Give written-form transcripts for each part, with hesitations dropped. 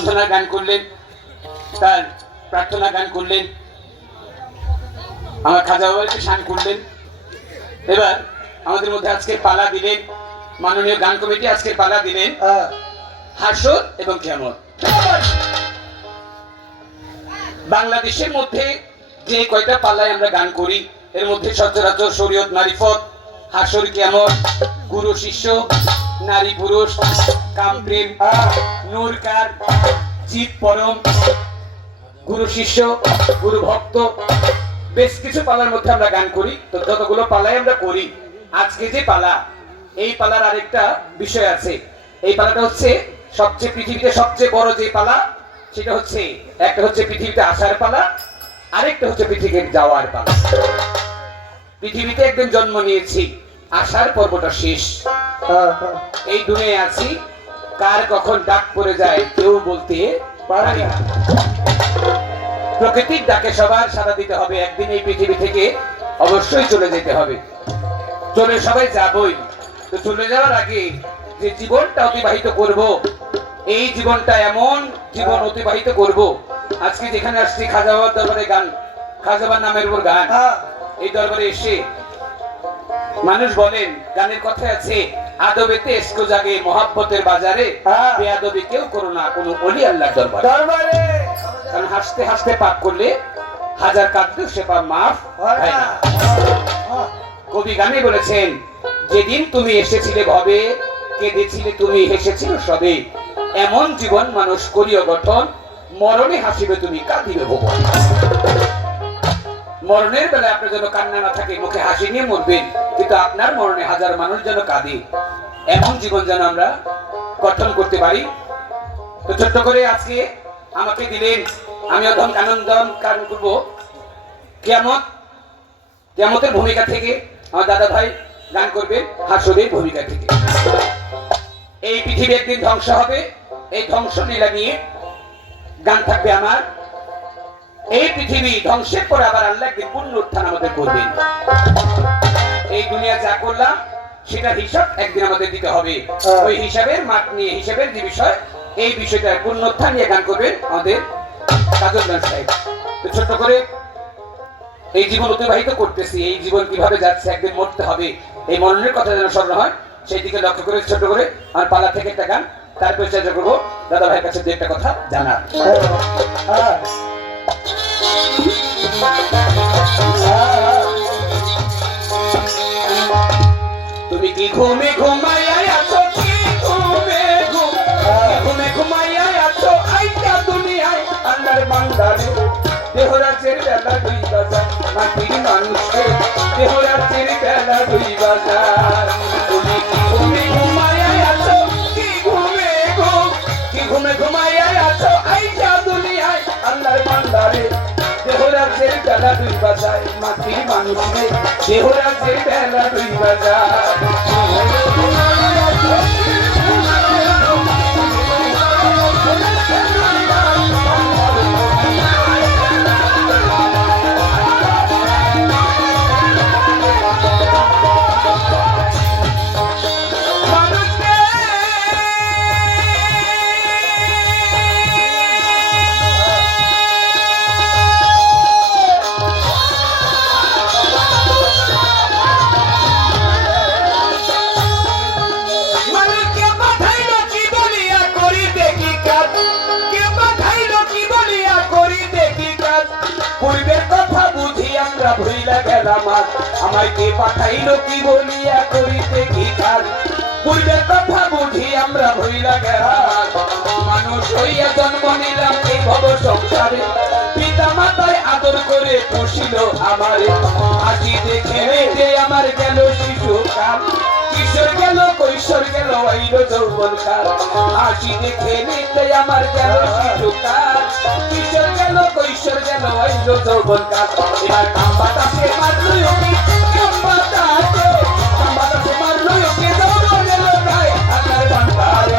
বন্দনার গান করলেন, তার প্রার্থনা গান করলেন, আমার খাজা বাবাকে শান করলেন। এবার আমাদের মধ্যে আজকে পালা দিলেন মাননীয় গান কমিটি, আজকে পালা দিলেন হাসর এবং কিয়ামত। বাংলাদেশের মধ্যে যে কয়টা পালায় আমরা গান করি এর মধ্যে সচরাচর শরীয়ত মারিফত, হাসর কিয়ামত, গুরু শিষ্য, নারী পুরুষ, কাম প্রেম, নূর কার, জিত পরম, গুরু শিষ্য, গুরু ভক্ত, বেশ কিছু পালার মধ্যে আমরা গান করি। তো যতগুলো পালাই আমরা করি, আজকে যে পালা, এই পালার আরেকটা বিষয় আছে। এই পালাটা হচ্ছে সবচেয়ে পৃথিবীতে সবচেয়ে বড় যে পালা, সেটা হচ্ছে একটা হচ্ছে পৃথিবীতে আসার পালা, আরেকটা হচ্ছে পৃথিবীতে যাওয়ার পালা। পৃথিবীতে একদিন জন্ম নিয়েছি, আসার পর্বটা শেষ। এই দুনিয়ায় আছি, কার কখন ডাক পড়ে যায় কেউ বলতে পারি না। প্রকৃতির ডাকে সবার সাড়া দিতে হবে, একদিন এই পৃথিবী থেকে অবশ্যই চলে যেতে হবে। চলে সবাই যাবই, তো চলে যাওয়ার আগে যে জীবনটা অতিবাহিত করব, এই জীবনটা এমন জীবন অতিবাহিত করব। আজকে যেখানে আসছি খাজা বাবার দরবারে গান, খাজা বাবার নামের উপর গান, এই দরবারে এসে মানুষ বলেন, গানের কথায় আছে, আদবেতে এসকো জাগে মহাব্বতের বাজারে, বেয়াদবি কেউ করো না কোনো ওলি আল্লাহর দরবারে। কারণ হাসতে হাসতে পাপ করলে হাজার কাঁদলেও সে পাপ মাফ হয় না। কবি গানে বলেছেন, যেদিন তুমি এসেছিলে ভবে, কেঁদেছিলে তুমি, হেসেছিল সবে, এমন জীবন মানুষ করিও গঠন, মরণে হাসিবে তুমি, কাঁদিবে ভুবন। মরণের বেলায় আপনার যেন কান্না না থাকে, মুখে হাসি নিয়ে মরবেন, কিন্তু আপনার মরণে হাজার মানুষ যেন কাঁদে, এমন জীবন যেন আমরা গঠন করতে পারি। তো ছোট্ট করে আজকে আমাকে দিলেন, আমি অধম আনন্দন গান করবো কিয়ামত। কিয়ামতের ভূমিকা থেকে আমার দাদা ভাই গান করবেন হাসরের ভূমিকা থেকে। এই পৃথিবী একদিন ধ্বংস হবে, এই ধ্বংস লীলা নিয়ে গান থাকবে আমার। এই পৃথিবী ধ্বংসের পরে আবার আল্লাহ একদিন পুনরুত্থান আমাদের করবেন। এই দুনিয়া যা করলাম সেটা হিসাব একদিন আমাদের দিতে হবে। ওই হিসাবের মাঠ নিয়ে, হিসাবের যে বিষয়, এই বিষয়টা পুনরুত্থান নিয়ে গান করবেন আমাদের কাজল সাহেব। তো ছোট্ট করে এই জীবন অতিবাহিত করতেছি, এই জীবন কিভাবে যাচ্ছে, একদিন মরতে হবে, এই মরণের কথা যেন স্মরণ হয়, সেই দিকে লক্ষ্য করে ছোট করে আমার পালা থেকে একটা গান, তারপরে চেষ্টা করবো দাদা ভাইয়ের কাছে দু একটা কথা জানার। তুমি কি ঘুমে ঘুমাইয়া আছো, কি ঘুমে ঘুমে ঘুমাইয়া আছো, আইটা দুনিয়ায় আল্লাহর বান্দারে, দেহরাজের বেলা 2 বাজার, মাটির মানুষে দেহরাজের বেলা 2 বাজার। তুমি কি ঘুমে ঘুমাইয়া আছো, কি ঘুমে ঘুমাইয়া আছো, আইটা দুনিয়ায় আল্লাহর বান্দারে, দেহরাজের বেলা 2 বাজার, মাটির মানুষে দেহরাজের বেলা 2 বাজার। ভুইলা গেলাম আমায় কে পাঠাইলো কি বলিয়া করিতে কি কাজ, পূর্বের কথা বুঝি আমরা ভুইলা গেলাম, মানুষ হইয়া জন্ম নিলাম এই ভব সংসারে, পিতা মাতায় আদর করে পুষিল আমারে, হাসি দেখে যে আমার গেল শিশুকাল, কিশোর গেল কৈশোর গেল আইল যৌবন কাল, হাসি দেখে নিতে আমার গেল শিশুকাল, কিশোর গেল কৈশোর গেল আইল যৌবন কাল। এবার কাম বাতাসে মারলো ওকে, কাম বাতাসে মারলো ওকে, দৌড় গেল গায়ে আল্লাহর বান্দারে।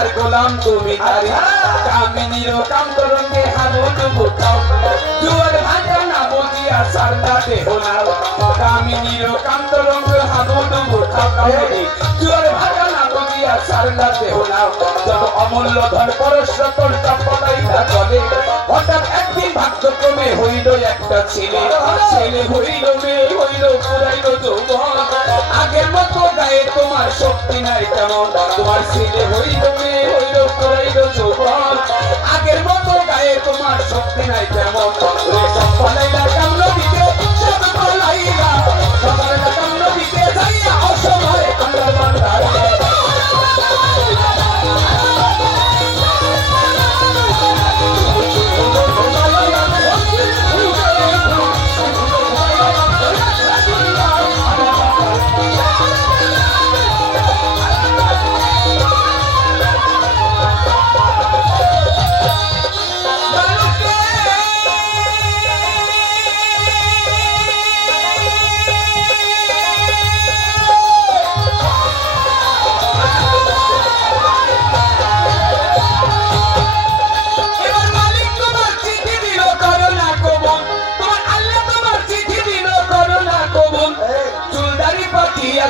তোমার গোলাম তুমি তারি কামিনীর কান্ত রঙে হাবুডুবু খাও জুয়ার ভাটা না বুঝিয়া সারলা দেহ নাও কামিনীর কান্ত রঙে হাবুডুবু খাও কামিনী জুয়ার ভাটা না বুঝিয়া সারলা দেহ নাও যত অমূল্য ধন পরশরতন চপলাইটা চলে হঠাৎ একদিন ভাগ্যক্রমে হইল একটা ছেলে ছেলে হইল মেয়ে হইল পুরাইল যৌবন আগের মতো গায়ে তোমার শক্তি নাই তেমন তোমার ছেলে হইল মেয়ে হইল পুরাইল যৌবন আগের মতো গায়ে তোমার শক্তি নাই তেমন চপলাইলা কামড় দিতে সব পলাইলা সকালটা কামড় দিতে যাইয়া অসময় আল্লাহ বান্দার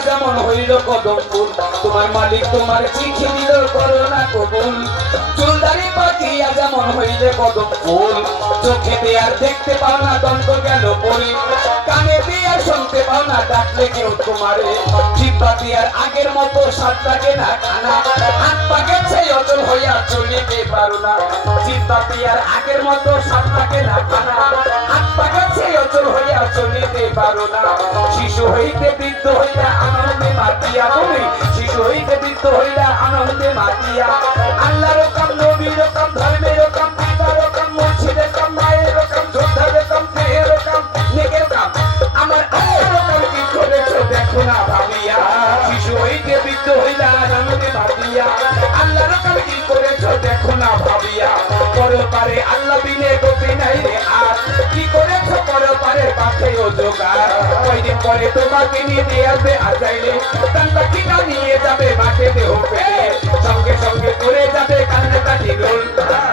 যেমন হইল কদম ফুল তোমার মালিক তোমার চিঠি দিল করোনা কবুল চুলদারি পাকিয়া যেমন হইলে কদম ফুল চোখে দেয়ার দেখতে পাও না দণ্ড গেল পড়ে কানে দিয়ে শুনতে পাও না ডাকলে কেউ তোমারে জিব্বা দিয়ার আগের মতো স্বাদ লাগে না খানা হাত পা গেছে অচল হইয়া চলিতে পারো না জিব্বা দিয়ার আগের মতো স্বাদ লাগে না খানা হাত পা গেছে অচল হইয়া চলিতে পারো না শিশু হইতে বৃদ্ধ হইয়া আনন্দে মাতিয়া তুমি শিশু হইতে বৃদ্ধ হইয়া আনন্দে মাতিয়া আল্লাহর কাম নবীর কাম ধর্মের কাম পিতার কাম মুর্শিদের কাম মায়ের কাম যোদ্ধার কাম দেহের কাম নেকের কাম আমার আল্লাহর কাম কি করেছো দেখো না ভাবিয়া শিশু হইতে বৃদ্ধ হইয়া আনন্দে মাতিয়া আল্লাহর কাম কি করেছো দেখো না ভাবিয়া করো পারে আল্লাহ বিনে গতি নাই রে আর কি করেছো করো পারে পাখে ও জোগাড় কয়দিন পরে তোমাকে নিয়ে দিয়ে আসবে আজাইলে তার পাখিটা নিয়ে যাবে মাঠে দেহ পেলে সঙ্গে সঙ্গে করে যাবে কান্নাকাটি গোল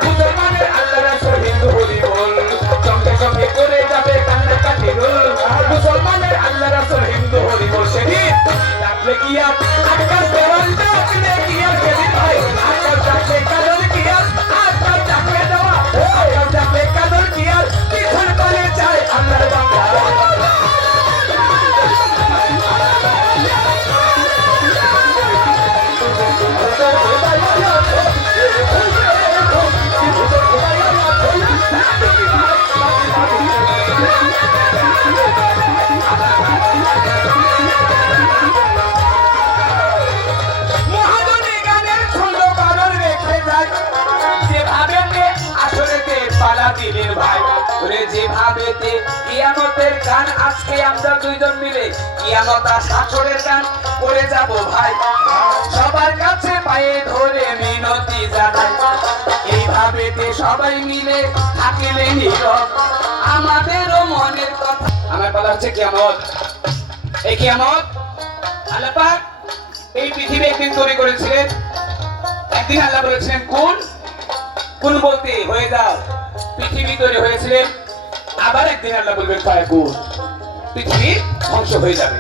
মুসলমানের আল্লাহরা হিন্দু হরি বল সঙ্গে সঙ্গে করে যাবে কান্নাকাটি গোল মুসলমানের আল্লাহরা হিন্দু হরি বল সেদিন ডাকলে কি আর আকাশ দেওয়াল ডাকলে কি আর সেদিন ভাই আকাশ ডাকলে কাদর কি আর আকাশ ডাকলে দেওয়া আকাশ ডাকলে কাদর কি আর পিছন করে যায় আল্লাহর বান্দা যেভাবেতে কিয়ামতের গান আজকে আমরা দুইজন মিলে কিয়ামত আর হাসরের গান করে যাব ভাই সবার কাছে পায়ে ধরে মিনতি জানাই এইভাবেতে সবাই মিলে থাকিলে নীরব আমাদেরও মনের কথা আমার বলা হচ্ছে কিয়ামত এই কিয়ামত আল্লাহ পাক এই পৃথিবী একদিন তৈরি করেছিলেন একদিন আল্লাহ বলেছিলেন কোন বলতে হয়ে যাও পৃথিবী তৈরি হয়েছিলেন আবার একদিন আল্লাহ বলবেন ফায়াকুন পৃথিবী ধ্বংস হয়ে যাবে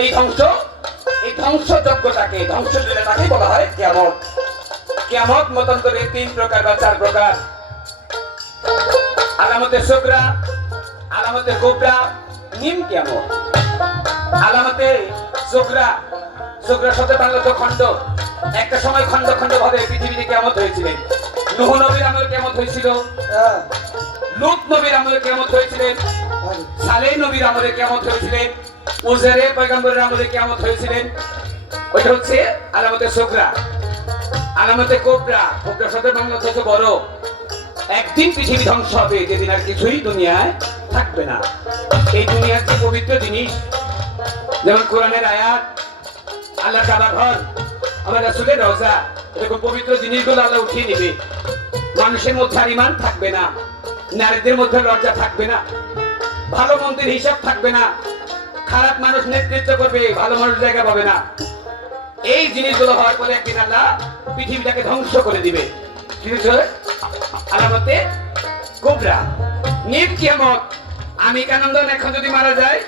এই ধ্বংসযজ্ঞটাকে ধ্বংসলীলাটাকে বলা হয় কিয়ামত কিয়ামত মতান্তরে 3 প্রকার বা 4 প্রকার আলামতে সুগরা আলামতে কুবরা নিম কিয়ামত আলামতে সুগরা শব্দ বাংলা তো খণ্ড একটা সময় খণ্ড খণ্ড ভাবে পৃথিবীতে কিয়ামত হয়েছিল নূহ নবীর আমলে কিয়ামত হয়েছিল লূত নবীর আমলে কিয়ামত হয়েছিলেন সালেহ নবীর আমলে কিয়ামত হয়েছিলেন উযৈর পয়গম্বরের আমলে কিয়ামত হয়েছিলেন ওইটা হচ্ছে আলামতে সুগরা আলামতে কুবরা শব্দ বাংলা থেকে বড় একদিন পৃথিবী ধ্বংস হবে যেদিন আর কিছুই দুনিয়ায় থাকবে না এই দুনিয়ার যে পবিত্র জিনিস যেমন কোরআনের আয়াত আল্লাহ কাবা ঘর আমার রাসূলের রওজা এরকম পবিত্র জিনিসগুলো আল্লাহ উঠিয়ে নেবে মানুষের মধ্যে আর ঈমান থাকবে না নারীদের মধ্যে লজ্জা থাকবে না ভালো মন্দের হিসাব থাকবে না খারাপ মানুষ নেতৃত্ব করবে ভালো মানুষ জায়গা পাবে না এই জিনিসগুলো হওয়ার পরে একদিন আল্লাহ পৃথিবীটাকে ধ্বংস করে দিবে। কি হচ্ছে? আলামতে কোবরা, নিম কিয়ামত। আমি কানন্দন এখন যদি মারা যায়,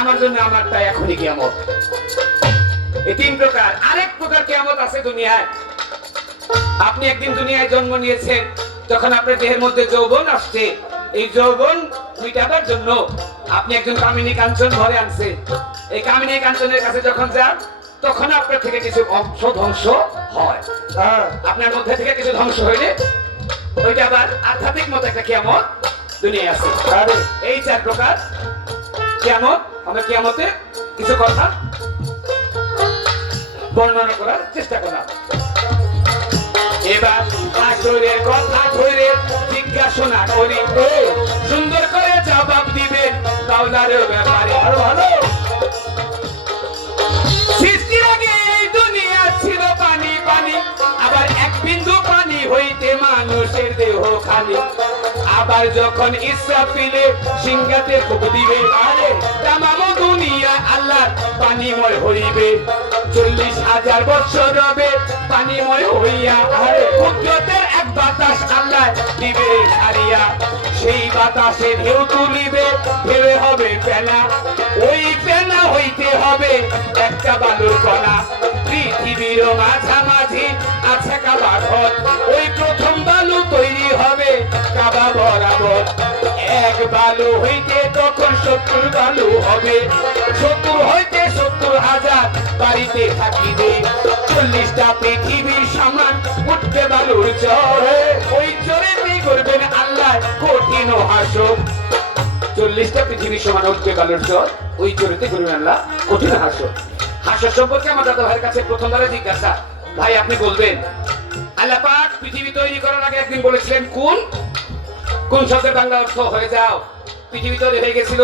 আমার জন্য আমারটা এখনই কিয়ামত। এই তিন প্রকার। আরেক প্রকার কিয়ামত আছে দুনিয়ায়। আপনি একদিন দুনিয়ায় জন্ম নিয়েছেন, যখন আপনার দেহের মধ্যে যৌবন আসছে, এই যৌবন মিটাবার জন্য আপনি একজন কামিনী কাঞ্চন ঘরে আনছেন। এই কামিনী কাঞ্চনের কাছে যখন যান, তখন আপনার থেকে কিছু অংশ ধ্বংস হয়। আপনার মধ্যে থেকে কিছু ধ্বংস হইলে ওইটা আবার আধ্যাত্মিক মতো একটা কিয়ামত দুনিয়ায় আছে। এই চার প্রকার কিয়ামত। আমরা কিয়ামতে কিছু কথা বর্ণনা করার চেষ্টা করলাম। এবার আসরের কথা ধরে জিজ্ঞাসা করি, সুন্দর করে জবাব দিবেন মাওলার ব্যাপারে। আরো ভালো। সৃষ্টির আগে এই দুনিয়া ছিল পানি পানি, আবার এক বিন্দু পানি হইতে মানুষের দেহ খালি। আবার যখন ইসরাফিলে সিংহাতে ফুঁক দিবে, আরে তামাম দুনিয়া আল্লাহ পানিময় হইবে। 40,000 বছর রবে পানিময় হইয়া, আরে কুদরতের এক বাতাস আল্লাহ দিবে ছাড়িয়া। সেই বাতাসে ঢেউ তুলিবে, ঢেউ হবে ফেনা, ওই ফেনা হইতে হবে একটা বালুর কণা। পৃথিবীর মাঝামাঝি আছে কাবা ঘর, ওই প্রথম বালু তৈরি হবে কাবা বরাবর। এক বালু হইতে তখন 70 বালু হবে, 70 হইতে 70,000 বাড়িতে থাকিবে। 40টা পৃথিবীর সমান উঠবে বালুর চরে, ওই চরেতে করবেন আল্লাহ কঠিন হাসর। 40টা পৃথিবীর সমান উঠবে বালুর চর, ওই চরেতে করবেন আল্লাহ কঠিন হাসর। হাসর সম্পর্কে আমার দাদা ভাইয়ের কাছে প্রথমবারে জিজ্ঞাসা, ভাই আপনি বলবেন আল্লাহ পাক পৃথিবী তৈরি করার আগে একদিন বলেছিলেন কোন শব্দের বাংলা অর্থ হয়ে যাও, পৃথিবী তৈরি হয়ে গেছিল।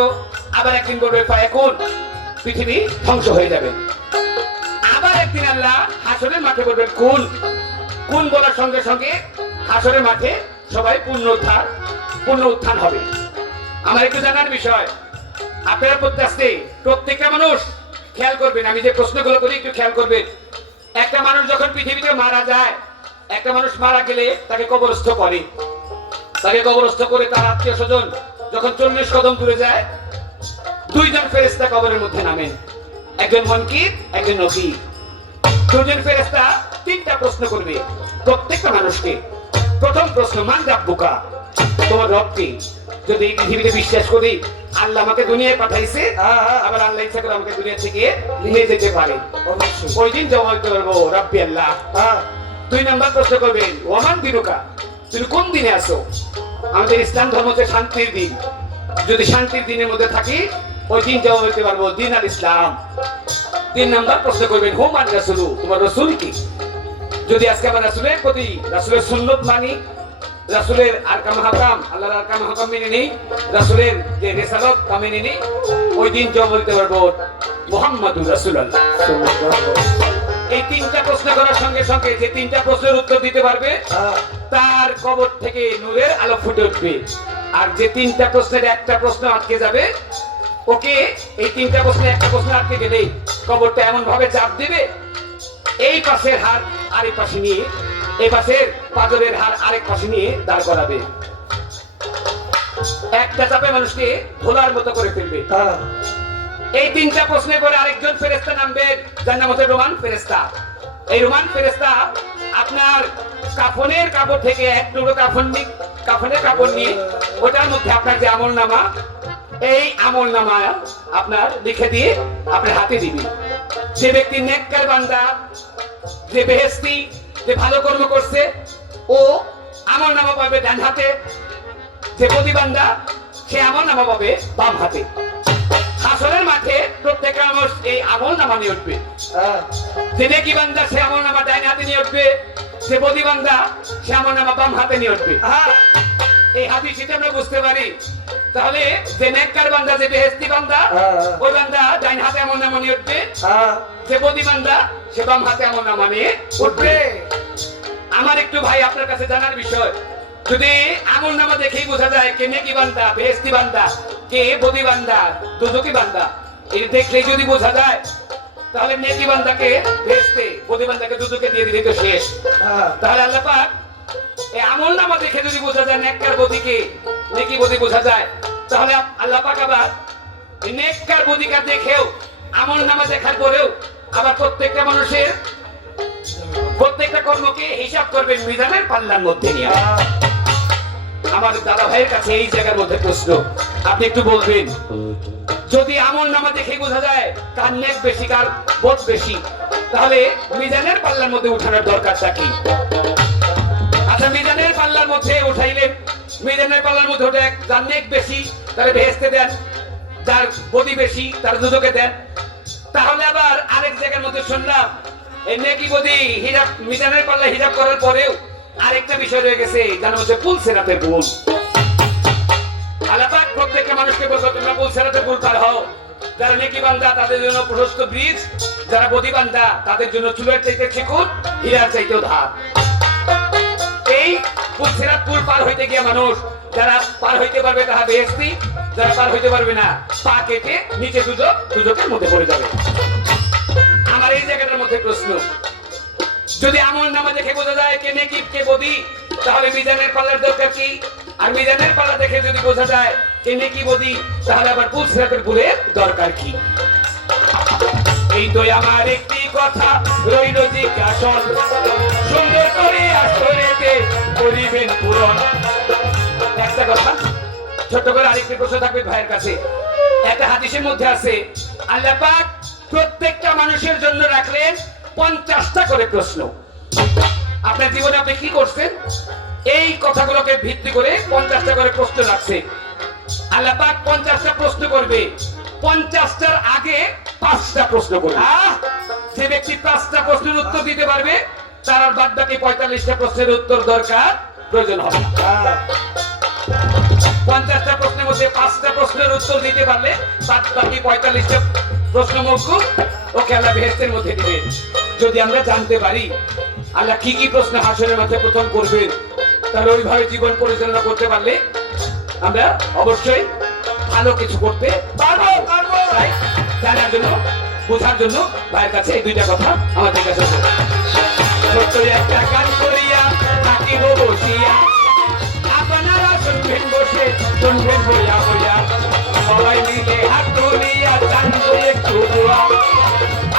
আবার একদিন বলবে ফায়াকুন, পৃথিবী ধ্বংস হয়ে যাবে। আবার একদিন আল্লাহ হাসরের মাঠে বলবেন কোন বলার সঙ্গে সঙ্গে হাসরের মাঠে সবাই পূর্ণ উত্থান হবে। আমার একটু জানার বিষয়, আপনারা প্রত্যেকটা মানুষ খেয়াল করবেন, আমি যে প্রশ্নগুলো করি একটু খেয়াল করবেন। একটা মানুষ যখন পৃথিবীতে মারা যায়, একটা মানুষ মারা গেলে তাকে কবরস্থ করে, তার আত্মীয় স্বজন যখন 40 কদম দূরে যায়, দুইজন ফেরেশতা কবরের মধ্যে নামেন, একজন মুনকির একজন নকির। দুজন ফেরেশতা 3টা প্রশ্ন করবে প্রত্যেকটা মানুষকে। প্রথম প্রশ্ন, মান রাব্বুকা, তোমার রব কে? যদি এই পৃথিবীতে বিশ্বাস করি আল্লাহ আমাকে দুনিয়ায় পাঠাইছে, আবার আল্লাহ ইচ্ছা করে আমাকে দুনিয়া থেকে নিয়ে যেতে পারে, ওই দিন জবাব দিতে পারবো রাব্বি আল্লাহ। 2 নম্বর প্রশ্ন করবেন, ওমান দিনুকা, তুমি কোন দিনে আছো? আমাদের ইসলাম ধর্ম হচ্ছে শান্তির দিন, যদি শান্তির দিনের মধ্যে থাকি ওই দিন জবাব দিতে পারবো দিন আল ইসলাম। 3 নম্বর প্রশ্ন করবেন, হুমান রাসূলু, তোমার রাসূল কি? যদি আজকে আমরা রাসূলের প্রতি রাসূলের সুন্নাত মানি, রাসূলের আরকাম হাকাম, আল্লাহর আরকাম হাকাম মেনে নেই, রাসূলের যে রিসালাত তা মেনে নেই, ওই দিন জবাব দিতে পারবো মুহাম্মাদুর রাসূলুল্লাহ। এই 3টা প্রশ্ন করার সঙ্গে সঙ্গে যে 3টা প্রশ্নের উত্তর দিতে পারবে তার কবর থেকে নূরের আলো ফুটে উঠবে। আর যে 3টা প্রশ্নের একটা প্রশ্ন আটকে যাবে, ওকে এই 3টা প্রশ্নের একটা প্রশ্ন আটকে গেলেই কবরটা এমন ভাবে চাপ দিবে, এই পাশের হাড় আরেক পাশে নিয়ে, এই পাশের পাজরের হাড় আরেক পাশে নিয়ে দাঁড় করাবে। একটা চাপে মানুষকে ধোলার মতো করে ফেলবে। এই 3টা প্রশ্নের পরে আরেকজন ফেরেশতা নামবেন, যার নাম হচ্ছে রোমান ফেরেশতা। এই রোমান ফেরেশতা আপনার কাফনের কাপড় থেকে এক টুকরো কাফনের কাপড় নিয়ে ওটার মধ্যে আপনার যে আমলনামা, এই আমলনামা আপনার লিখে দিয়ে আপনার হাতে দিবেন। যে ব্যক্তি নেককার বান্দা, যে বেহেশতি, যে ভালো কর্ম করছে, ও আমলনামা পাবে ডান হাতে, যে প্রতিবান্দা সে আমলনামা পাবে বাম হাতে। হাসরের মাঠে প্রত্যেক মানুষ এই আমলনামা নিয়ে উঠবে, যে নেকি বান্দা সে আমলনামা ডান হাতে নিয়ে উঠবে, যে প্রতিবান্দা সে আমলনামা বাম হাতে নিয়ে উঠবে। এই হাদিসে আমরা বুঝতে পারি তাহলে যে নেককার বান্দা, যে বেহেশতি বান্দা, ওই বান্দা ডান হাতে আমলনামা নিয়ে উঠবে, যে প্রতিবান্দা সে বাম হাতে আমলনামা নিয়ে উঠবে। আমার একটু ভাই আপনার কাছে জানার বিষয়, যদি আমলনামা দেখেই বোঝা যায় কে নেকি বান্দা, বেহেশতি বান্দা, কে বদি বান্দা, দোজখী বান্দা, এই দেখলেই যদি বোঝা যায় তাহলে নেকি বান্দাকে বেহেশতে, প্রতিবান্ধাকে দুদুকে দিয়ে দিলে তো শেষ। তাহলে আল্লাহ পাক এই আমল নামা দেখে যদি বোঝা যায় নেককার বদিকে নেকি বদি বোঝা যায়, তাহলে আল্লাহ পাক আবার এই নেককার বদিকা দেখেও আমল নামা দেখার পরেও আবার প্রত্যেকটা মানুষের প্রত্যেকটা কর্মকে হিসাব করবেন মিজানের পাল্লার মধ্যে নিয়ে। আমার দাদা ভাইয়ের কাছে এই জায়গার মধ্যে প্রশ্ন, আপনি একটু বলবেন, যদি আমল নামা দেখে বোঝা যায় কার নেক বেশি কার বোধ বেশি, তাহলে মিজানের পাল্লার মধ্যে উঠানোর দরকারটা কি? আচ্ছা, মিজানের পাল্লার মধ্যে উঠাইলেন, মিজানের পাল্লার মধ্যে ওঠে যার নেক বেশি তাহলে বেহেশতে দেন, যার বদি বেশি তার দুদকে দেন। তাহলে আবার আরেক জায়গার মধ্যে শুনলাম এই নেকি বদি হিসাব মিজানের পাল্লা হিসাব করার পরেও আরেকটা বিষয় রয়ে গেছে, জানা হচ্ছে পুল সেরাতে পুল। আল্লাহ পাক প্রত্যেকটা মানুষকে বলতো তোমরা পুল সেরাতে পুল পার হও। যারা নেকি বান্দা তাদের জন্য প্রশস্ত ব্রিজ, যারা বদি বান্দা তাদের জন্য চুলের চাইতে চিকুন, হীরার চাইতেও ধার। এই পুল সেরাত পুল পার হইতে গিয়ে মানুষ যারা পার হইতে পারবে তারা বেহেশতি, যারা পার হইতে পারবে না পা কেটে নিচে দুদকের মধ্যে পড়ে যাবে। আমার এই জায়গাটার মধ্যে প্রশ্ন, যদি আমল নামা দেখে বোঝা যায় কে নেকি কে বদি, তাহলে মিজানের পাল্লার দরকার কি? আর মিজানের পাল্লা দেখে যদি বোঝা যায় কে নেকি বদি, তাহলে আবার পুল সিরাতের পুলের দরকার কি? এই তো আমার একটি কথা রইল জিজ্ঞাসন, সুন্দর করে আসরেতে করিবেন পূরণ। একটা কথা ছোট করে আরেকটি প্রশ্ন থাকবে ভাইয়ের কাছে। একটা হাদিসের মধ্যে আছে আল্লাহ পাক প্রত্যেকটা মানুষের জন্য রাখলেন 50টা করে প্রশ্ন। আপনার জীবনে আপনি কি করছেন এই কথাগুলোকে ভিত্তি করে 50টা করে প্রশ্ন রাখছে। আল্লাহ পাক 50টা প্রশ্ন করবে, 50টার আগে 5টা প্রশ্ন করবে। যে ব্যক্তি 5টা প্রশ্নের উত্তর দিতে পারবে তার আর বাদ বাকি 45টা প্রশ্নের উত্তর দরকার প্রয়োজন হবে। 50টা প্রশ্নের মধ্যে 5টা প্রশ্নের উত্তর দিতে পারলে বাদ বাকি 45টা প্রশ্ন মওকুফ, ওকে আল্লাহ বেহেশতের মধ্যে দিবেন। যদি আমরা জানতে পারি আল্লাহ কি কি প্রশ্ন হাসরের মাঠে প্রথম করবেন, তাহলে ওইভাবে জীবন পরিচালনা করতে পারলে আমরা অবশ্যই ভালো কিছু করতে পারবো। তাই জানার জন্য বোঝার জন্য ভাইয়ের কাছে এই দুইটা কথা আমাদের কাছে ছোট্ট একটা গান করিয়া থাকিব বসিয়া, আপনারা শুনবেন বসে শুনবেন বইয়া বইয়া, সবাই মিলে হাত তুলিয়া জানবো একটু দোয়া,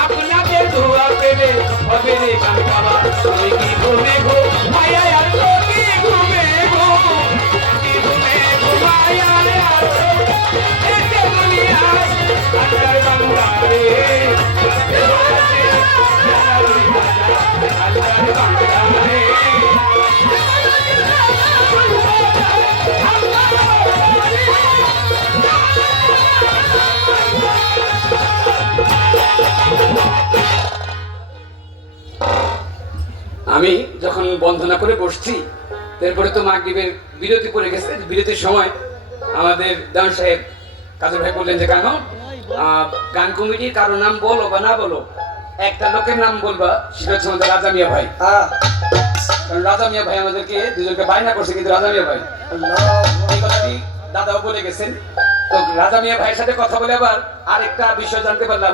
আপনাদের দোয়া পেলে হবে রে গান গাওয়া। কি ঘুমে ঘো মায়া আর কি ঘুমে ঘো, কি ঘুমে ঘো মায়া আর এতে দুনিয়ায় আল্লাহর বান্দা রে, আল্লাহর বান্দা রে। আমি যখন বন্দনা করে বসছি, তারপরে তো মাগরিবের বিরতি পড়ে গেছে। বিরতির সময় আমাদের দেওয়ান সাহেব কাজল ভাই বললেন যে কেন গান কমিটির কারো নাম বলো বা না বলো, একটা লোকের নাম বলবা, সেটা হচ্ছে আমাদের রাজা মিয়া ভাই। কারণ রাজা মিয়া ভাই আমাদেরকে দুজনকে বায়না করছে, কিন্তু রাজা মিয়া ভাই এই কথাটি দাদাও বলে গেছেন। তো রাজা মিয়া ভাইয়ের সাথে কথা বলে আবার আরেকটা বিষয় জানতে পারলাম,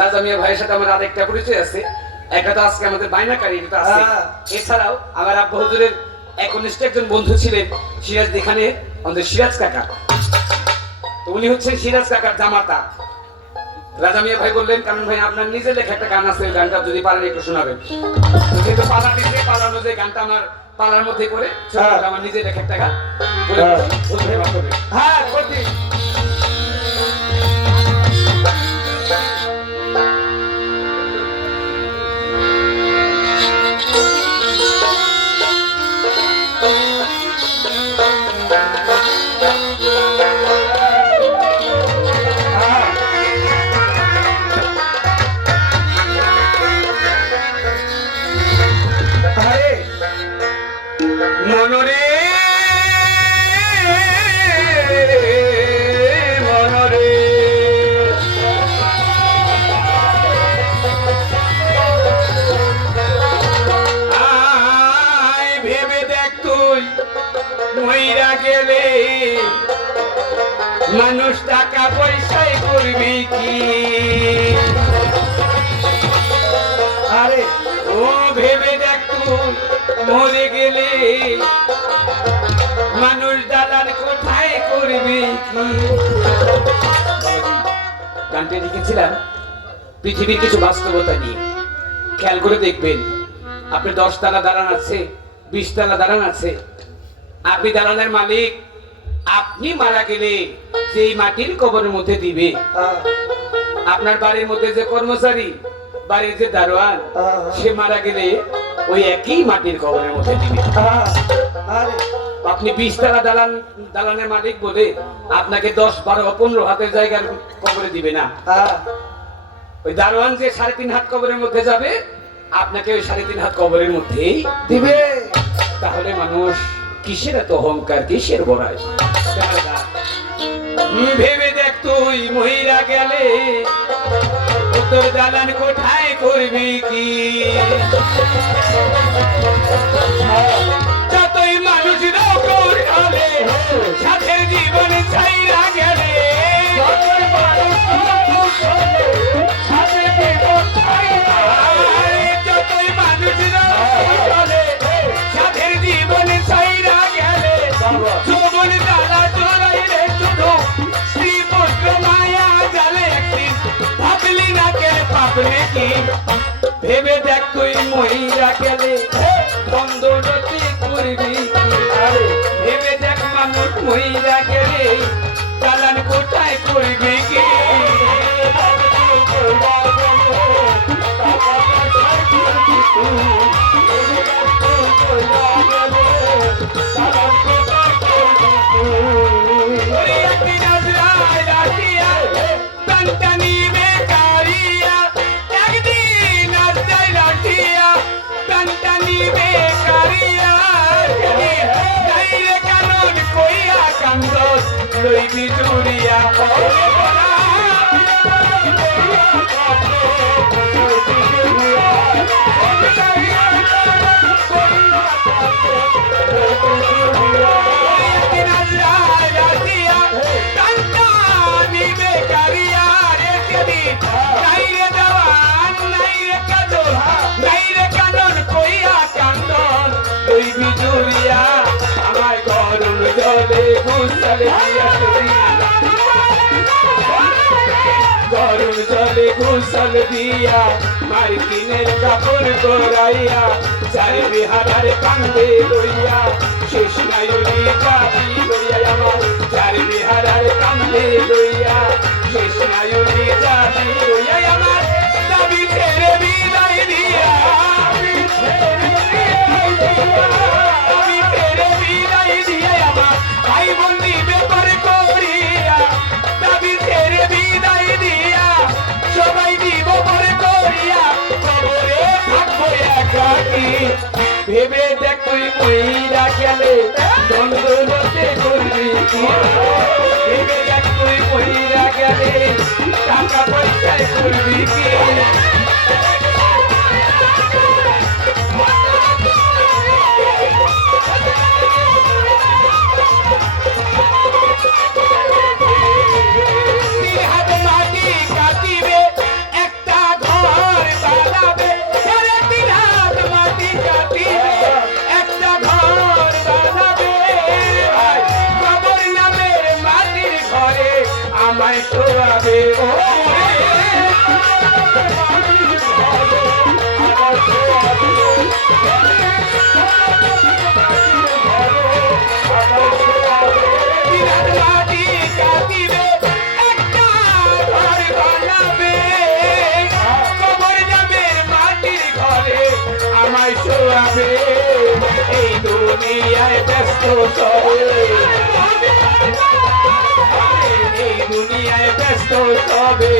রাজা মিয়া ভাইয়ের সাথে আমার আরেকটা পরিচয় আছে। একটা তো আজকে আমাদের বায়নাকারী এটা আছে, এছাড়াও আমার আব্বা হুজুরের একনিষ্ঠ একজন বন্ধু ছিলেন সিরাজ দিখানে, আমাদের সিরাজ কাকা। তো উনি হচ্ছেন সিরাজ কাকার জামাতা। রাজা মিয়া ভাই বললেন কারণ ভাই আপনার নিজের লেখা একটা গান আছে, গানটা যদি পারেন একটু শোনাবেন। কিন্তু পালা দিতে পালা অনুযায়ী গানটা আমার পালার মধ্যে করে আমার নিজের লেখা একটা গান হ্যাঁ করছি। মনরে মনরে আয় ভেবে দেখ তুই মইরা গেলে মানুষ টাকা পয়সায় করবি কি? আরে মরে গেলে মানুষ দালান কোথায় করবে কি? গানটি লিখেছিলাম পৃথিবীর কিছু বাস্তবতা নিয়ে। খেয়াল করে দেখবেন, আপনি 10 তলা দালান আছে, 20 তলা দালান আছে, আপনি দালানের মালিক। আপনি মারা গেলে যেই মাটির কবরের মধ্যে দিবে, আপনার বাড়ির মধ্যে যে কর্মচারী, বাড়ির যে দারোয়ান, সে মারা গেলে ওই একই মাটির কবরের মধ্যে দিবে। আপনি 20 তলা দালানের মালিক বলে আপনাকে 10, 12, 15 হাতের জায়গার কবরে দিবে না। ওই দারোয়ান যে 3.5 হাত কবরের মধ্যে যাবে, আপনাকে ওই 3.5 হাত কবরের মধ্যেই দিবে। তাহলে মানুষ কিসের এত অহংকার, কিসের বড়াই? ভেবে দেখ, তুই মহিলা গেলে তোর দালান কোথায় করবি কি? যতই মানুষ গেলে সাথে জীবন ছাইরা গেলে, যতই মানুষ গেলে সাথে জীবন ছাইরা গেলে, জীবন জ্বালা চড়াই রে শুধু শ্রী পুত্র মায়া জালে একদিন ভাবলি না কে পাবলে কি? ভেবে দেখ, তুই মহিলা গেলে বন্ধনতি করবি কি? ভেবে দেখ, মানুষ মহিলা গেলে দালান কোথায় করবি কি? লইবি জুড়িয়া আমার গরম জলে ঘুষালে গরম জলে ঘুষাল দিয়া মার্কিনের কাপড় করাইয়া চার বিহারার কান্দে লইয়া শেষ নায়ুরি জাতি লইয়া আমার চার বিহারার কান্দে লইয়া শেষ নায়ুরি জাতি লইয়া আমার দাবি ছেড়ে বিদায় দিয়া ভাই বন্দি ব্যাপার করিয়া দাবি ছেড়ে বিদায় দিয়া সবাই দিব পরে করিয়া কবরে থাকবো একাকি। ভেবে দেখ, তুই মহিলা গেলে দ্বন্দ্বতে করবি কি? ভেবে দেখ, তুই মহিলা গেলে টাকা পয়সায় করবি কি? আমায় শোয়াবে ও মাটি কাটিবে একটা ঘর বানাবে, কবর যাবে মাটির ঘরে আমায় শোয়াবে। এই দুনিয়ায় ব্যস্ত চলে, এই দুনিয়ায় ব্যস্ত তবে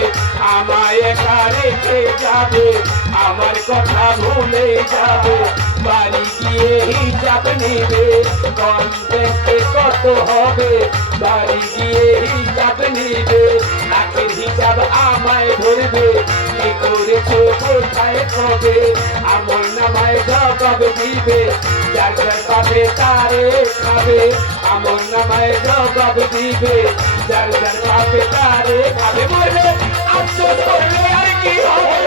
আমায় একা রেখে যাবে, আমার কথা ভুলে যাবে, বাড়ি গিয়ে হিসাব নেবে কম দেখতে কত হবে, বাড়ি গিয়ে হিসাব নেবে আখের হিসাব আমায় ধরবে, কি করেছো কোথায় কবে আমার নামায় জবাব দিবে, যার যার পাবে তারে খাবে আমার নামায় জবাব দিবে, যার যার পাবে তারে খাবে মরবে আফসোস করলে আর কি হবে,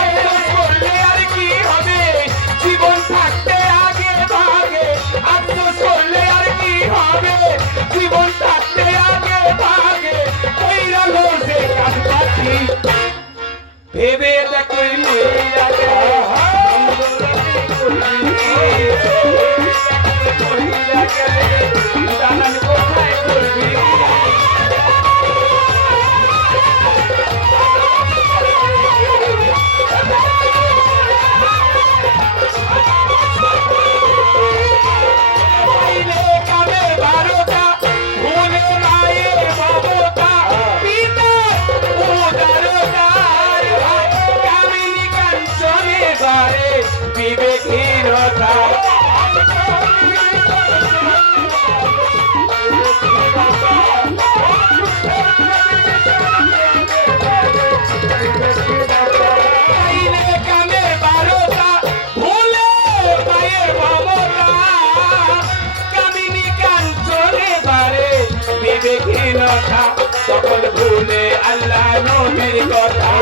আফসোস করলে আর কি কথা তখন ভুলে আল্লাহ নবীর কথা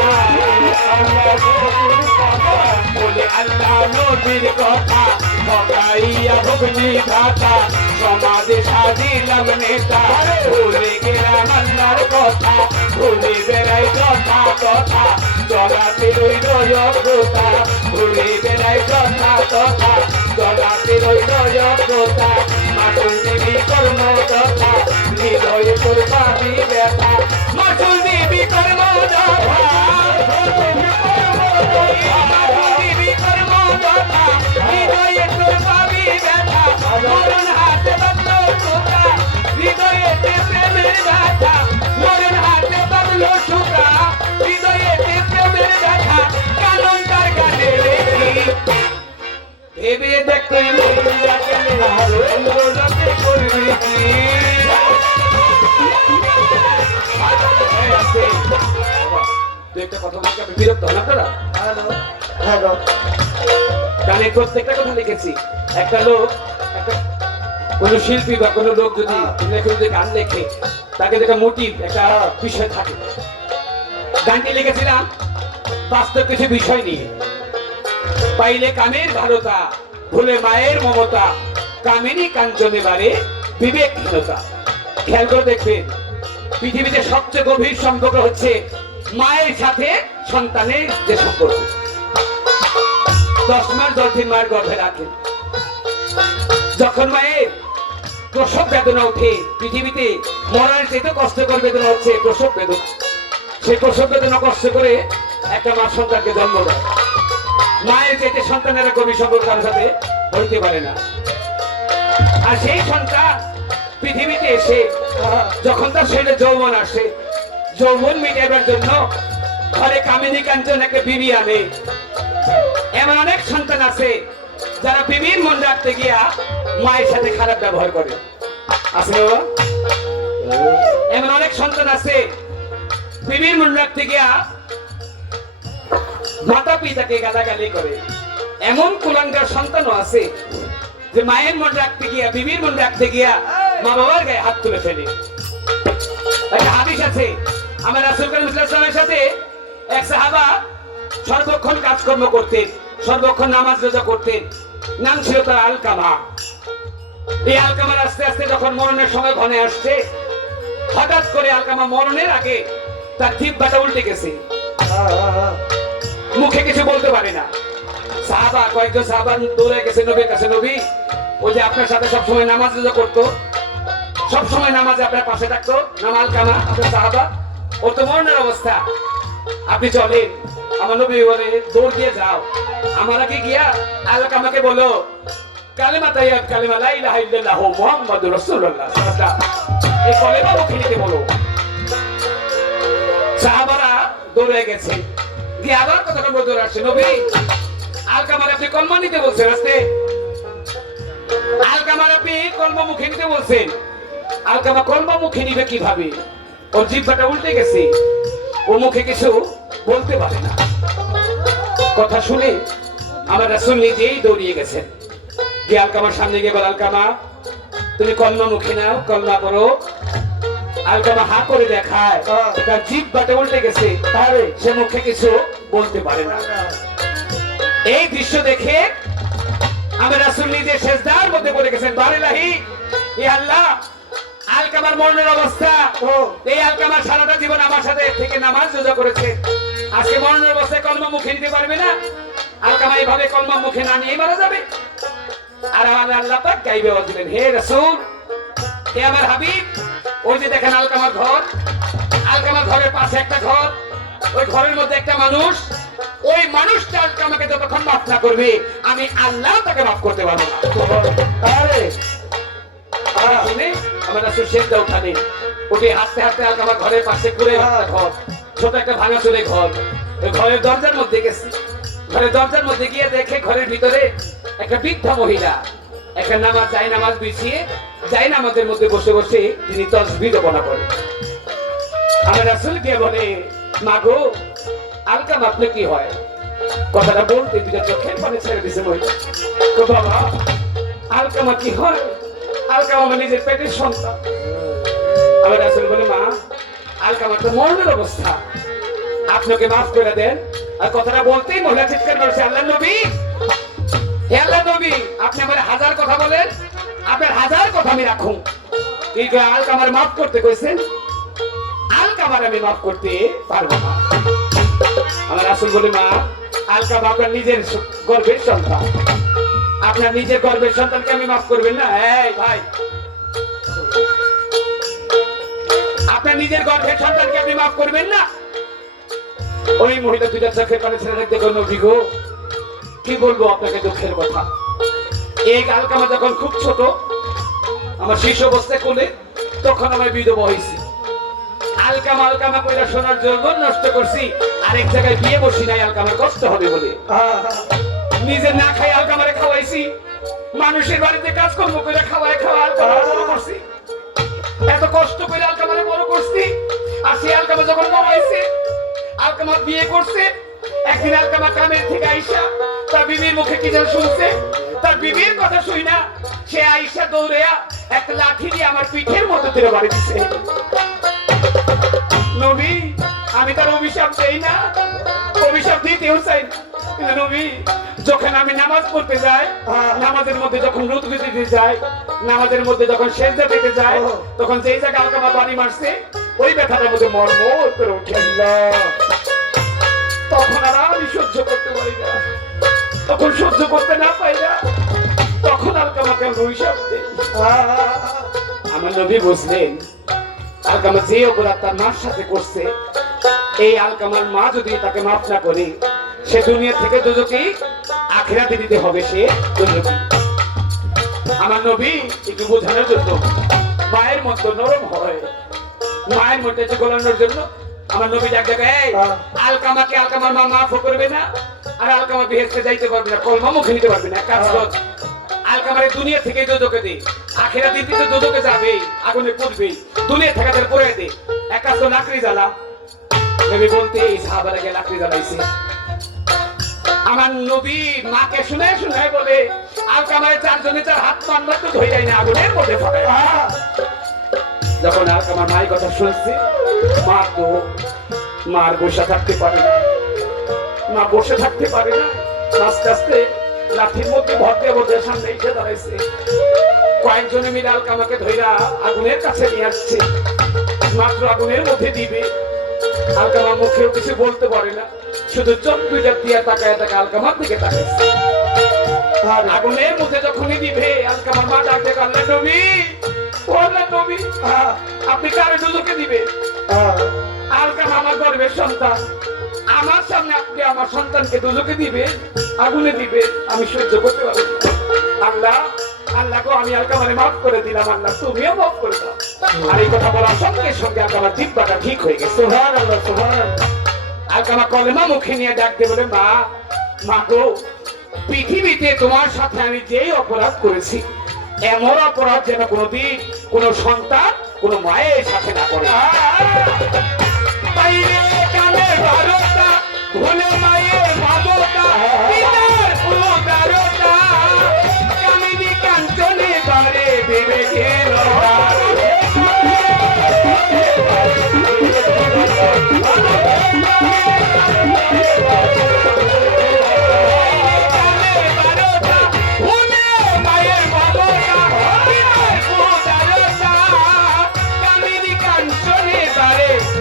বলে আল্লাহ নবীর কথা সকাইয়া ভগ্নি ভাতা সমাজে সাজিলাম নেতা ভুলে গেলাম আল্লাহর কথা ভুলে বেড়াই কথা কথা চলাতে রইল যোগ্যতা ভুলে বেড়াই কথা কথা চলাতে রইল যোগ্যতা মাসুল দেবী কর্ম কথা হৃদয়ে তোর পাবি ব্যথা মাসুল দেবী কর্ম ভেবে দেখতে একটা কথা বলতে আমি বিরক্ত হন আপনারা গানে প্রত্যেকটা কথা লিখেছি একটা লোক একটা কোন শিল্পী বা কোন লোক যদি গান লেখে তাকে একটা মোটিভ একটা বিষয় থাকে গানটি লিখেছিলাম বাস্তব কিছু বিষয় নিয়ে পাইলে কামের ভারতা ভুলে মায়ের মমতা কামিনী কাঞ্চনে বারে বিবেকহীনতা খেয়াল করে দেখবেন পৃথিবীতে সবচেয়ে গভীর সম্পর্ক হচ্ছে মায়ের সাথে সন্তানের যে সম্পর্ক 10 মাস 10 দিন মায়ের গর্ভে রাখেন যখন মায়ের প্রসব বেদনা ওঠে পৃথিবীতে মরার চেয়ে কষ্টকর বেদনা হচ্ছে প্রসব বেদনা সেই প্রসব বেদনা কষ্ট করে একটা মা সন্তানকে জন্ম দেয় মায়ের চেয়ে সন্তানেরা গভীর সম্পর্ক কারোর সাথে হইতে পারে না আর সেই সন্তান পৃথিবীতে এসে যখন তার শরীরে যৌবন আসে যৌবন মিটাবার জন্য ঘরে কামিনী কাঞ্চন একটা বিবি আনে এমন অনেক সন্তান আছে যারা বিবির মন রাখতে গিয়া মায়ের সাথে খারাপ ব্যবহার করে আছে বাবা এমন অনেক সন্তান আছে বিবির মন রাখতে গিয়া মাতা পিতাকে গালাগালি করে এমন কুলাঙ্গার সন্তানও আছে যে মায়ের মন রাখতে গিয়া বিবির মন রাখতে গিয়া মা বাবার গায়ে হাত তুলে ফেলে একটা হাদিস আছে আমার রাসূল করিম সাল্লাল্লাহু আলাইহি ওয়াসাল্লামের সাথে এক সাহাবা সর্বক্ষণ কাজকর্ম করতেন সর্বক্ষণ নামাজ রোজা করতেন নাম ছিল তার আলকামা এই আলকামার আস্তে আস্তে যখন মরণের সময় ঘনে আসছে হঠাৎ করে আলকামা মরণের আগে তার জিহ্বাটা উল্টে গেছে মুখে কিছু বলতে পারে না সাহাবা কয়েকজন সাহাবা দৌড়ে গেছে নবীর কাছে নবী ওই যে আপনার সাথে সবসময় নামাজ রোজা করতো সবসময় নামাজে আপনার পাশে থাকতো নাম আলকামা আপনার সাহাবা ও তো মরণের অবস্থা আপনি চলেন আমার নবী বলে দৌড় দিয়ে যাও আমার আগে গিয়া আলকামাকে বলো কালিমা তাইয়াব কালিমা লা ইলাহা ইল্লাল্লাহ মুহাম্মাদুর রাসূলুল্লাহ এই কলেমা মুখে নিতে বলো সাহাবারা দৌড়ে গেছে গিয়ে আবার কতক্ষণ দৌড়ে আসছে নবী আলকামার আপনি কলমা নিতে বলছেন আস্তে আলকামার আপনি কলমা মুখে নিতে বলছেন আলকামা কলমা মুখে নিবে কিভাবে ওর জিহ্বাটা উল্টে গেছে ও মুখে কিছু বলতে পারে না কথা শুনে আমার রাসূল নিজেই দৌড়িয়ে গেছেন গিয়ে আলকামার সামনে গিয়ে বল আলকামা তুমি কলমা মুখে নাও কলমা করো আলকামা হা করে দেখায় তার জিহ্বাটা উল্টে গেছে তাহলে সে মুখে কিছু বলতে পারে না এই দৃশ্য দেখে আমার রাসূল নিজে সিজদার মধ্যে পড়ে গেছেন বারিলাহি ইয়া আল্লাহ আলকামার মরণের অবস্থা এই আলকামার সারাটা জীবন আমার সাথে থেকে নামাজ রোজা করেছে আজকে মরণের অবস্থায় কলমা মুখে নিতে পারবে না আলকামা এইভাবে কলমা মুখে না নিয়ে মারা যাবে আর আমার আল্লাহ পাক গাইবে বললেন হে রাসূল হে আমার হাবিব ওই যে দেখেন আলকামার ঘর আলকামার ঘরের পাশে একটা ঘর ওই ঘরের মধ্যে একটা মানুষ ওই মানুষটা আলকামাকে যতক্ষণ মাফ না করবে আমি আল্লাহ তাকে মাফ করতে পারবো না আরে শুনে আমার রাসূল সেজদা উঠালেন উঠে হাঁটতে হাঁটতে আলকামার ঘরের পাশে ঘুরে একটা ঘর ছোট একটা ভাঙা চুরে ঘর ওই ঘরের দরজার মধ্যে গেছে ঘরের দরজার মধ্যে গিয়ে দেখে ঘরের ভিতরে একটা বৃদ্ধা মহিলা একটা নামাজ নামাজ বিছিয়ে নামাজের মধ্যে বসে বসে তিনি তাসবিহ জপনা করেন আমার রাসূল গিয়ে বলে মাগো আলকামা আপনি কি হয় কথাটা বলতে দুটো চোখের পানি ছেড়ে দিছে মহিলা তো বাবা আলকামা কি হয় আলকামা আমার নিজের পেটের সন্তান আমার রাসূল বলে মা আলকামার তো মরণের অবস্থা, আপনাকে মাফ করে দেন। আর কথাটা বলতেই মহিলা চিৎকার করছে, আল্লাহ নবী, হে আল্লাহ নবী, আপনি আমার হাজার কথা বলেন, আপনার হাজার কথা আমি রাখুন, কিন্তু আলকামার মাফ করতে কইছেন, আলকামার আমি মাফ করতে পারবো না। আমার রাসূল বলে মা আলকামা আপনার নিজের গর্ভের সন্তান, আপনার নিজের গর্ভের সন্তানকে আমি মাফ করবেন না? এই ভাই, আপনার নিজের গর্ভের সন্তানকে আপনি মাফ করবেন না? ওই মহিলা দুইটা চোখের পানি ছেড়ে দেখতে গো নবী গো, কি বলবো আপনাকে দুঃখের কথা। এই আলকামা যখন খুব ছোট, আমার শিশু অবস্থায় কোলে, তখন আমার বিধবা হয়েছি। আলকামা আলকামা কইরা সোনার যৌবন নষ্ট করছি, আরেক জায়গায় বিয়ে বসি নাই আলকামার কষ্ট হবে বলে। নিজে না খাই আলকামারে খাওয়াইছি, মানুষের বাড়িতে কাজকর্ম করে খাওয়ায় খাওয়া আলকামারে বড় করছি, এত কষ্ট করে আলকামারে বড় করছি। আর সেই আলকামা যখন বড় হয়েছে, আলকামা বিয়ে করছে, একদিন আলকামা কামের থেকে আইসা তার বিবির মুখে কি যেন শুনছে, তার বিবির কথা শুই না, সে আইসা দৌড়েয়া একটা লাঠি দিয়ে আমার পিঠের মধ্যে দিয়ে বাড়ি দিছে। নবী আমি তার অভিশাপ দেই না, অভিশাপ দিতেও চাই না, কিন্তু নবী যখন আমি নামাজ পড়তে যাই, নামাজের মধ্যে যখন রুকু দিতে যাই, নামাজের মধ্যে যখন সেজদা দিতে যাই, তখন যেই জায়গায় আলকামা বাড়ি মারছে ওই ব্যথাটার মধ্যে মরমর করে উঠে, তখন আর আমি সহ্য করতে পারি না, তখন সহ্য করতে না পাই না, তখন আলকামাকে অভিশাপ দেই। আমার নবী বুঝলেন আলকামা যে অপরাধ তার মার সাথে করছে, এই আলকামার মা যদি তাকে মাফ না করে, সে দুনিয়া থেকে দোজখে আখিরাতে দিতে হবে, সে দোজখী। আমার নবী একটু বোঝানোর জন্য মায়ের মতো নরম হয়, মায়ের মধ্যে গোলানোর জন্য আমার নবী ডাক দেয়, এই আলকামাকে আলকামার মা মাফ করবে না, আর আলকামা বেহেশতে যাইতে পারবে না, কলমা মুখে নিতে পারবে না। কাজ কর, আলকামারে দুনিয়া থেকে দোজখে দে, আখিরাত দিতে তো দোজখে যাবে, আগুনে পুড়বে, দুনিয়া থেকে তার পড়ে দে, এক কাজ তো লাকড়ি জ্বালা। নবী বলতে এই সাহাবারা গিয়ে লাকড়ি জ্বালাইছে। আমার নবী মাকে শুনে শুনে বলে আলকামারে চারজনে চার হাত মানবার তো ধরে যায় না, আগুনের মধ্যে ফেলে। যখন আলকামার মায়ের কথা শুনছে, মা তো মার বসে থাকতে পারে না, মা বসে থাকতে পারে না, আস্তে আস্তে লাঠির মধ্যে ভর্তি ভর্তি সামনে এসে দাঁড়াইছে। কয়েকজনে মিলে আলকামাকে ধইরা আগুনের কাছে নিয়ে আসছে, মাত্র আগুনের মধ্যে দিবে, আলকামা মুখেও কিছু বলতে পারে না, শুধু চোখ দুইটা দিয়ে তাকায় তাকায় আলকামার দিকে তাকাইছে। আগুনের মধ্যে যখনই দিবে, আলকামার মা ডাক দেয়, আল্লাহ নবী, ও আল্লাহ নবী, আপনি কারে দোজখে দিবে? আলকামা আমার গর্ভের সন্তান, আমার সামনে আপনি আমার সন্তানকে দোজখে দিবে, আগুনে দিবে, আমি সহ্য করতে পারবো না। আল্লাহ আল্লাহ গো, আমি আলকামারে মাফ করে দিলাম, আল্লাহ তুমিও মাফ করে দাও। আর এই কথা বলার সঙ্গে সঙ্গে আলকামার জিহ্বাটা ঠিক হয়ে গেছে। সুবহানাল্লাহ, সুবহানাল্লাহ। আলকামা কলেমা মুখে নিয়ে ডাকতে বলে, মা মা গো, পৃথিবীতে তোমার সাথে আমি যেই অপরাধ করেছি, এমন অপরাধ যেন কোনোদিন কোনো সন্তান কোনো মায়ের সাথে না করে। ভুলে মায়ের বাবতা, পিতার উদারতা, কামিনী কাঞ্চনে বারে বিবেকের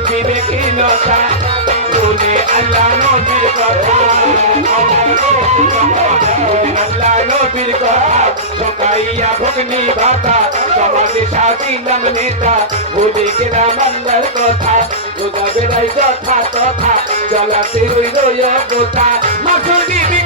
বিবেকহীনতা, বলে আল্লাহ নবীর কথা, আল্লাহ নবীর কথা, ঠকাইয়া ভগ্নি ভাতা, সমাজে সাজিলাম নেতা, ভুলে গেলাম আল্লাহর কথা, রোজা বেড়াই যথা তথা, জ্বলাতে রইল কথা, মাসুর বিবি